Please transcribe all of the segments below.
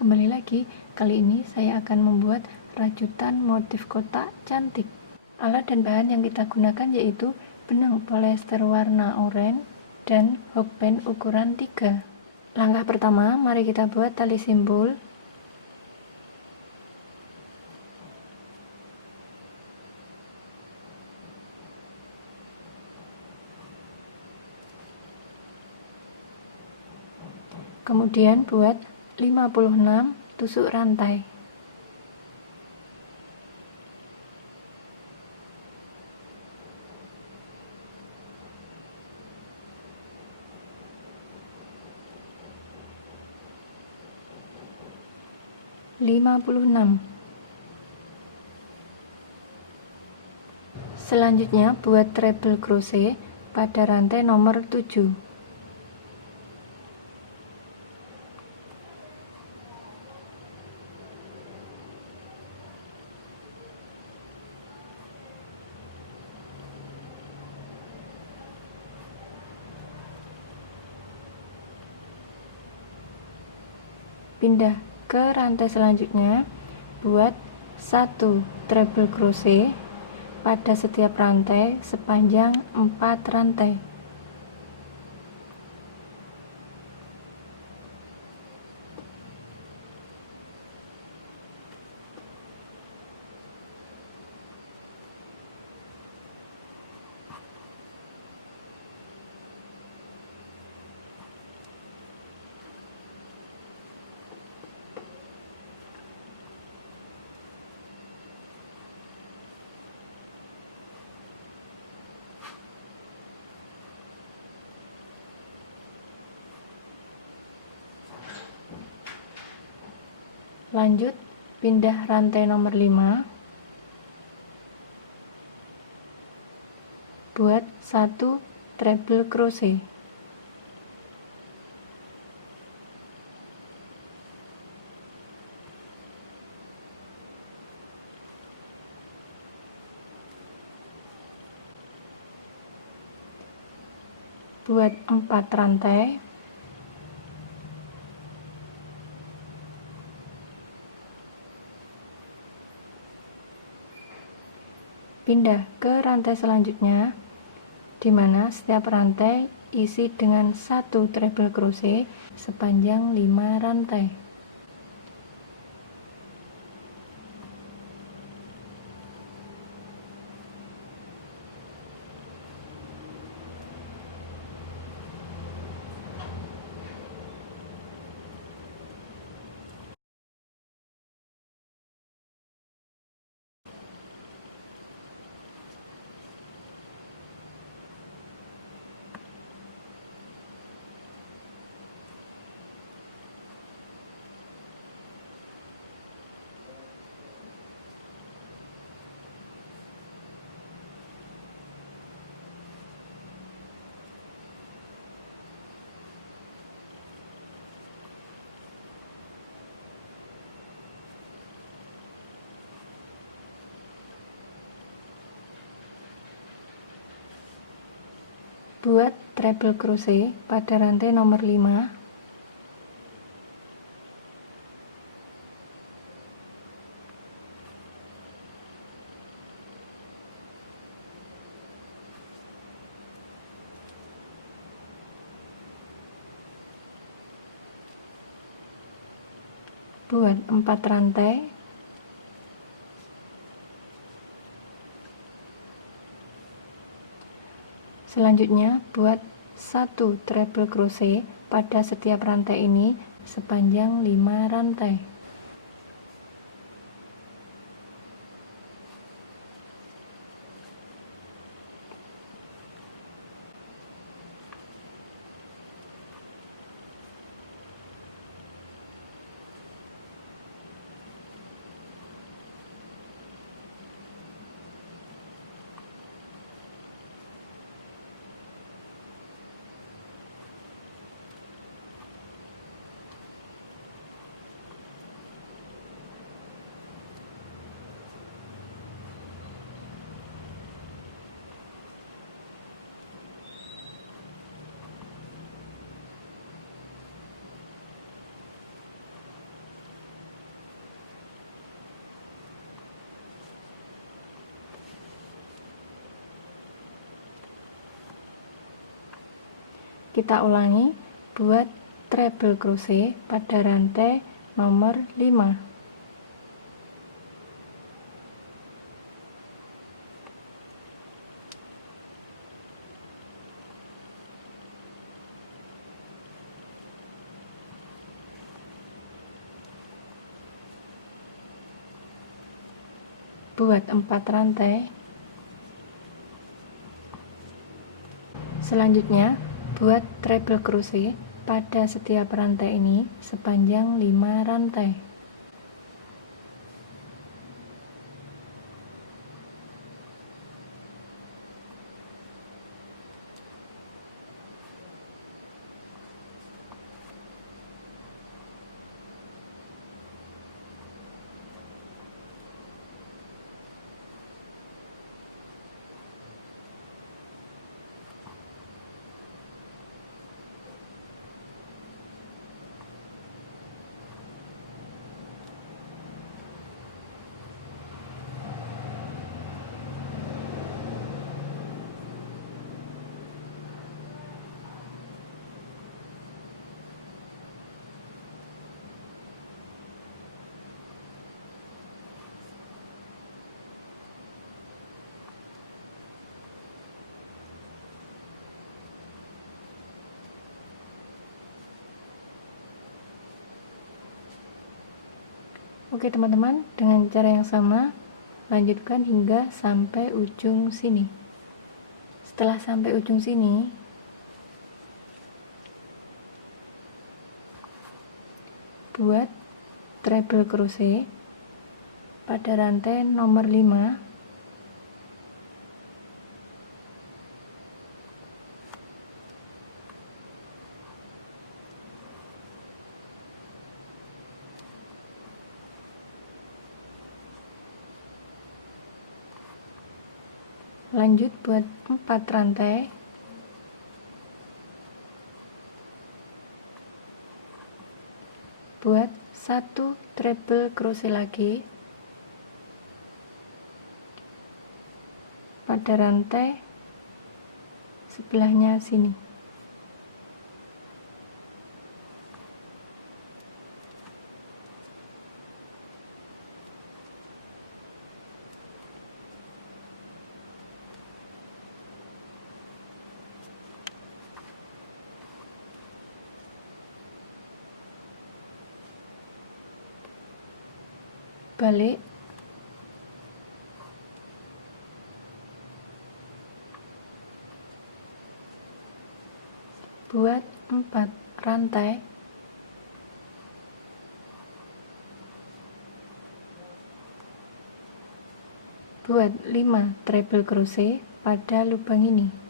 kembali lagi. Kali ini saya akan membuat rajutan motif kotak cantik. Alat dan bahan yang kita gunakan yaitu benang polyester warna oranye dan hokben ukuran 3. Langkah pertama, mari kita buat tali simbol. Kemudian buat 56 tusuk rantai. Selanjutnya buat treble crochet pada rantai nomor 7. Pindah ke rantai selanjutnya, buat 1 treble crochet pada setiap rantai sepanjang 4 rantai. Lanjut, pindah rantai nomor 5, buat 1 treble crochet. Buat 4 rantai. Pindah ke rantai selanjutnya, di mana setiap rantai isi dengan 1 treble crochet sepanjang 5 rantai. Buat treble crochet pada rantai nomor 5. Buat 4 rantai. Selanjutnya buat 1 treble crochet pada setiap rantai ini sepanjang 5 rantai. Kita ulangi, buat treble crochet pada rantai nomor 5. Buat 4 rantai. Selanjutnya, buat treble crochet pada setiap rantai ini sepanjang 5 rantai. Oke teman-teman, dengan cara yang sama lanjutkan hingga sampai ujung sini. Setelah sampai ujung sini, buat treble crochet pada rantai nomor 5. Lanjut buat 4 rantai. Buat 1 treble crochet lagi pada rantai sebelahnya sini. Balik. Buat 4 rantai. Buat 5 treble crochet pada lubang ini.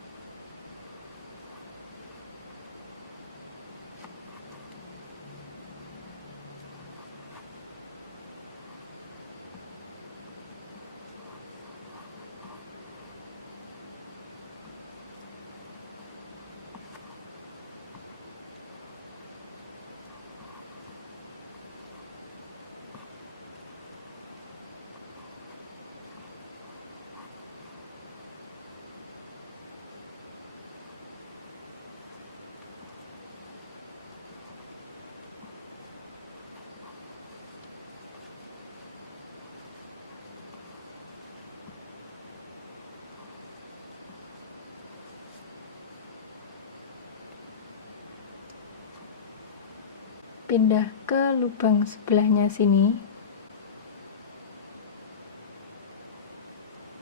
Pindah ke lubang sebelahnya sini.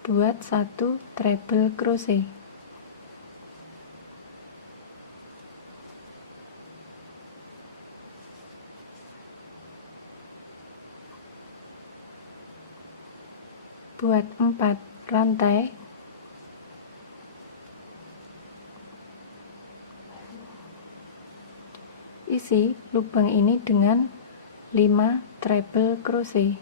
Buat 1 treble crochet. Buat 4 rantai. Isi lubang ini dengan 5 treble crochet.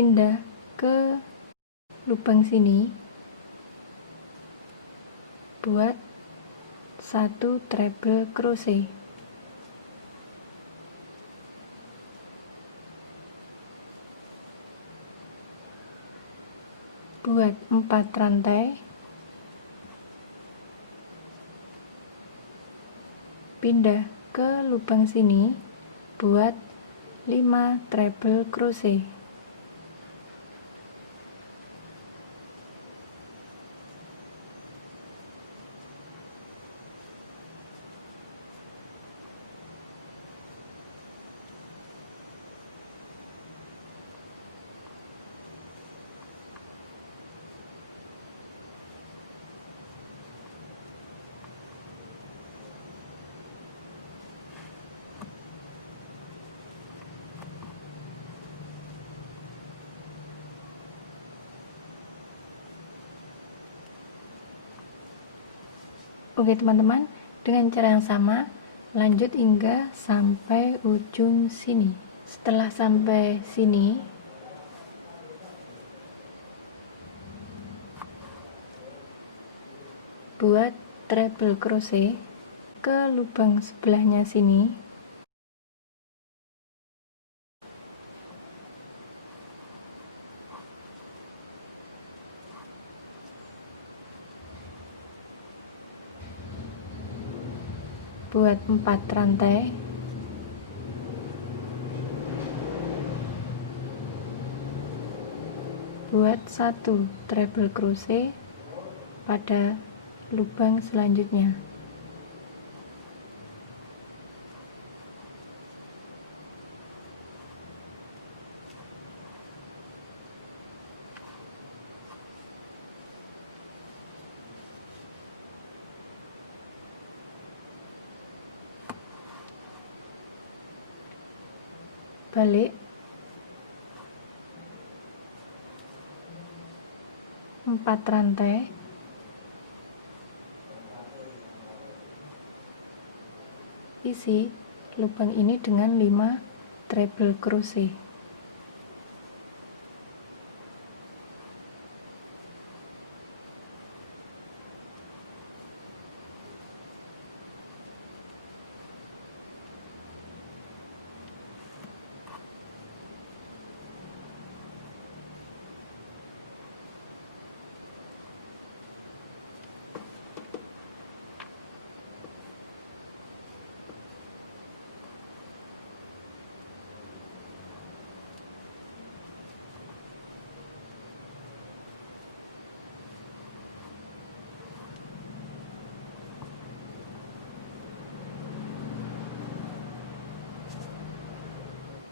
pindah ke lubang sini, buat 1 treble crochet, buat 4 rantai, pindah ke lubang sini, buat 5 treble crochet, Oke teman-teman, dengan cara yang sama, lanjut hingga sampai ujung sini. Setelah sampai sini, buat treble crochet ke lubang sebelahnya sini, buat 4 rantai, buat 1 treble crochet pada lubang selanjutnya. Balik 4 rantai, isi lubang ini dengan 5 treble crochet,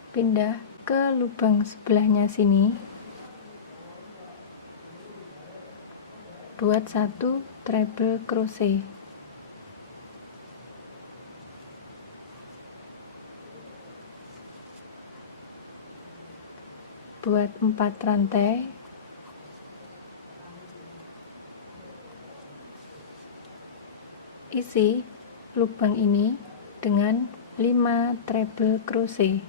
pindah ke lubang sebelahnya sini, buat 1 treble crochet, buat 4 rantai, isi lubang ini dengan 5 treble crochet,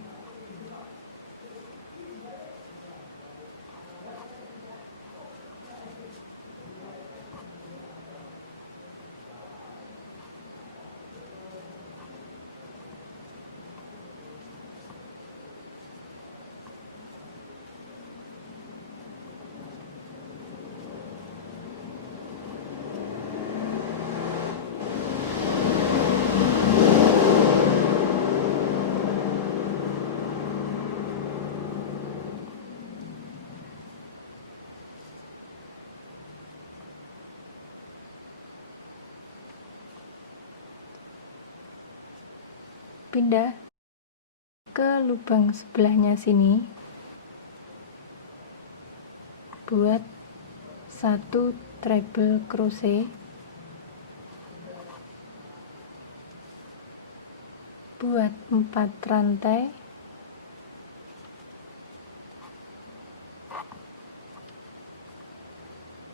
pindah ke lubang sebelahnya sini, buat 1 treble crochet, buat 4 rantai,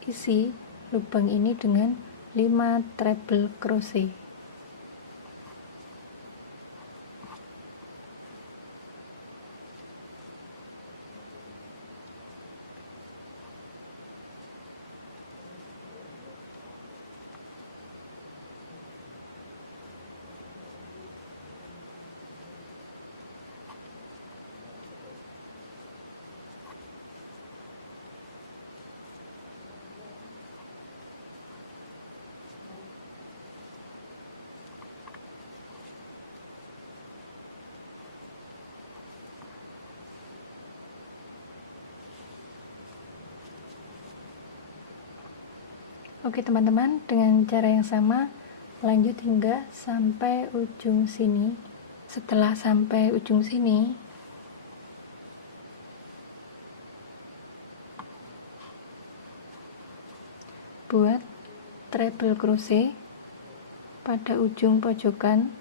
isi lubang ini dengan 5 treble crochet, Oke teman-teman, dengan cara yang sama lanjut hingga sampai ujung sini. Setelah sampai ujung sini, buat treble crochet pada ujung pojokan.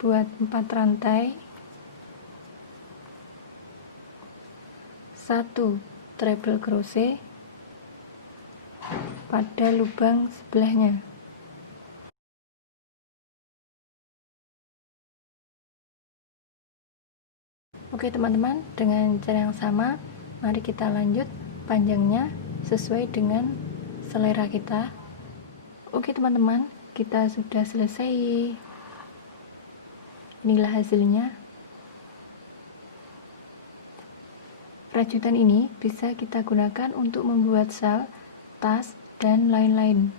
Buat 4 rantai, 1 treble crochet pada lubang sebelahnya. Oke teman-teman, dengan cara yang sama mari kita lanjut panjangnya sesuai dengan selera kita. Oke teman-teman, kita sudah selesai. Inilah hasilnya. Rajutan ini bisa kita gunakan untuk membuat sjal, tas, dan lain-lain.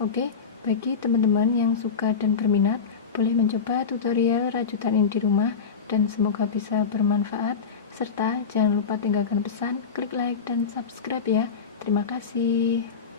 Oke, bagi teman-teman yang suka dan berminat, boleh mencoba tutorial rajutan ini di rumah, dan semoga bisa bermanfaat. Serta jangan lupa tinggalkan pesan, klik like, dan subscribe ya. Terima kasih.